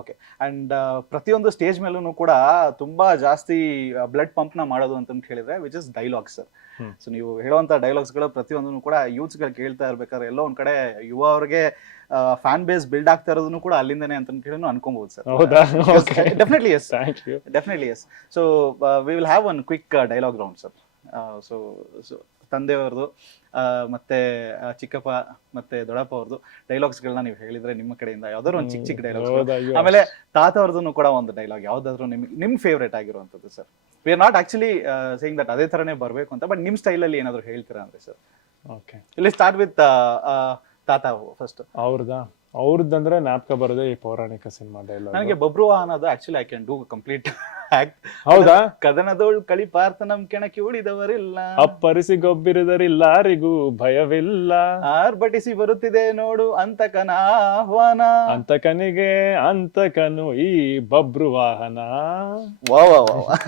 Okay. And ಪ್ರತಿಯೊಂದು stage ಮೇಲೂ ಕೂಡ ತುಂಬಾ ಜಾಸ್ತಿ ಬ್ಲಡ್ ಪಂಪ್ ನ ಮಾಡೋದು ಅಂತ ಹೇಳಿದ್ರೆ which is dialogues sir. So ನೀವು ಹೇಳುವಂತ ಡೈಲಾಗ್ಸ್ ಗಳು ಪ್ರತಿಯೊಂದು ಕೂಡ ಯೂತ್ಸ್ ಗಳು ಕೇಳ್ತಾ ಇರ್ಬೇಕಾದ್ರೆ ಎಲ್ಲೋ ಒಂದ್ ಕಡೆ ಯುವ ಅವ್ರಿಗೆ ಫ್ಯಾನ್ ಬೇಸ್ ಬಿಲ್ಡ್ ಆಗ್ತಾ ಇರೋದನ್ನು ಕೂಡ ಅಲ್ಲಿಂದಾನೆ ಅಂತ ಹೇಳಿ ಅನ್ಕೊಬಹುದು ಸರ್. ಹೌದಾ? Definitely yes, thank you. Definitely yes. So we will have one quick dialogue round sir. So ತಂದೆಯವ್ರದ್ದು ಮತ್ತೆ ಚಿಕ್ಕಪ್ಪ ಮತ್ತೆ ದೊಡ್ಡಪ್ಪ ಅವ್ರದ್ದು ಡೈಲಾಗ್ಸ್ಗಳನ್ನ ನೀವು ಹೇಳಿದ್ರೆ ನಿಮ್ಮ ಕಡೆಯಿಂದ ಯಾವ್ದಾದ್ರು ಒಂದು ಚಿಕ್ಕ ಚಿಕ್ಕ ಡೈಲಾಗ್ಸ್, ಹೌದಾ? ಅಯ್ಯೋ. ಆಮೇಲೆ ತಾತ ಅವ್ರದ್ದು ಕೂಡ ಒಂದು ಡೈಲಾಗ್ ಯಾವ್ದಾದ್ರು ನಿಮ್ ಫೇವ್ರೇಟ್ ಆಗಿರುವಂತದ್ದು sir. We are not actually saying that ಅದೇ ತರನೇ ಬರ್ಬೇಕು ಅಂತ, ಬಟ್ ನಿಮ್ ಸ್ಟೈಲ್ ಅಲ್ಲಿ ಏನಾದ್ರು ಹೇಳ್ತೀರಾ ಅಂದ್ರೆ ಸರ್. ಓಕೆ, ಇಲ್ಲಿ ಸ್ಟಾರ್ಟ್ ವಿತ್ ತಾತ ಫಸ್ಟ್. ಅವ್ರದ್ದಂದ್ರೆ ಜ್ಞಾಪಕ ಬರೋದೇ ಈ ಪೌರಾಣಿಕ ಸಿನಿಮಾ ಡೈಲಾಗ್. ನನಗೆ ಬಬ್ರುವ ಅನ್ನೋದು actually I can do complete act. ಹೌದಾ? ಕದನದೋಳ್ ಕಳಿ ಪಾರ್ಥ ನಮ್ ಕೆಣಕಿ ಉಳಿದವರಿಲ್ಲ, ಅಪ್ಪರಿಸಿ ಗೊಬ್ಬಿರದರಿಲ್ಲಾರಿಗೂ ಭಯವಿಲ್ಲ, ಆರ್ಭಟಿಸಿ ಬರುತ್ತಿದೆ ನೋಡು ಅಂತಕನ ಆಹ್ವಾನ, ಅಂತಕನಿಗೆ ಅಂತಕನು ಈ ಬಬ್ರು ವಾಹನ. ವಾ ವಾ ವಾ.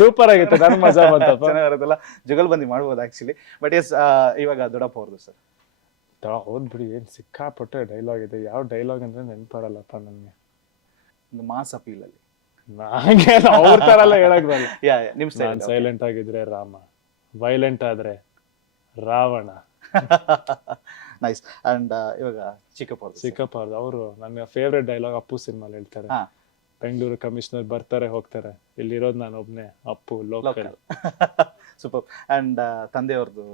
ಸೂಪರ್ ಆಗಿತ್ತು, ನನ್ ಮಜಾ ಬಂತಪ್ಪ. ಚೆನ್ನಾಗಿರುತ್ತಲ್ಲ, ಜುಗಲ್ಬಂದಿ ಮಾಡ್ಬೋದು ಆಕ್ಚುಲಿ. ಬಟ್ ಎಸ್, ಇವಾಗ ದೊಡ್ಡಪ್ಪ ಅವ್ರದ್ದು ಸರ್. ಹೌದ್ ಬಿಡಿ, ಏನ್ ಸಿಕ್ಕಾಪಟ್ಟೆ ಡೈಲಾಗ್ ಇದೆ. ಯಾವ ಡೈಲಾಗ್ ಅಂದ್ರೆ ನೆನ್ಪಾರಲ್ಲಪ್ಪ ನನ್ಗೆ. ಒಂದು ಮಾಸ್ ಅಪೀಲ್ ಅಲ್ಲಿ ನಂಗೆ ಅವ್ರ ತರ ಎಲ್ಲ ಹೇಳಕ್ ಬರಲ್ಲ. ಯಾ ನಿಮ್ ಸ್ಟೈಲ್. ನಾನ್ ಸೈಲೆಂಟ್ ಆಗಿದ್ರೆ ರಾಮ, ವೈಲೆಂಟ್ ಆದ್ರೆ ರಾವಣ. ನೈಸ್. ಅಂಡ್ ಇವಾಗ ಚಿಕ್ಕಪ್ಪ ಅವ್ರದ್ದು. ಸಿಕ್ಕಪ್ಪ ಅವರು ನನ್ನ ಫೇವ್ರೆಟ್ ಡೈಲಾಗ್ ಅಪ್ಪು ಸಿನಿಮಾಲ್ ಹೇಳ್ತಾರೆ. ಹಾ. ಬೆಂಗಳೂರು ಕಮಿಷನರ್ ಬರ್ತಾರೆ ಹೋಗ್ತಾರೆ, ಇಲ್ಲಿರೋದು ನಾನು ಒಬ್ನೇ ಅಪ್ಪು ಲೋಕಲ್. ಸೂಪರ್. ಅಂಡ್ ತಂದೆಯವ್ರದ್ದು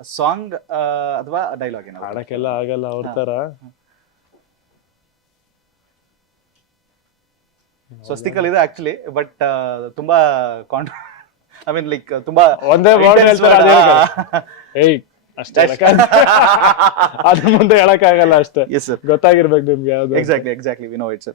ಸಾಂಗ್ ಅಥವಾ ಡೈಲಾಗ್ ಏನಾದ್ರು? ಹಾಡಕ್ಕೆಲ್ಲ ಆಗಲ್ಲ ಅವ್ರ ತರ. ಸ್ವಸ್ತಿಕಲ್ ಇದೆ ಆಕ್ಚುಲಿ, ಬಟ್ ತುಂಬಾ ಐ ಮೀನ್ ಲೈಕ್ ತುಂಬಾ ಒಂದೇ ವರ್ಡ್ ಹೇಳ್ತಾರೆ, ಅದೇ ಏಯ್ ಅಷ್ಟೇ ಅದ್ರ ಮುಂದೆ ಹೇಳಕ್ ಆಗಲ್ಲ ಅಷ್ಟೇ. ಎಸ್ ಸರ್, ಗೊತ್ತಾಗಿರ್ಬೇಕು ನಿಮ್ಗೆ ಯಾವ್ದು. Exactly we know it sir.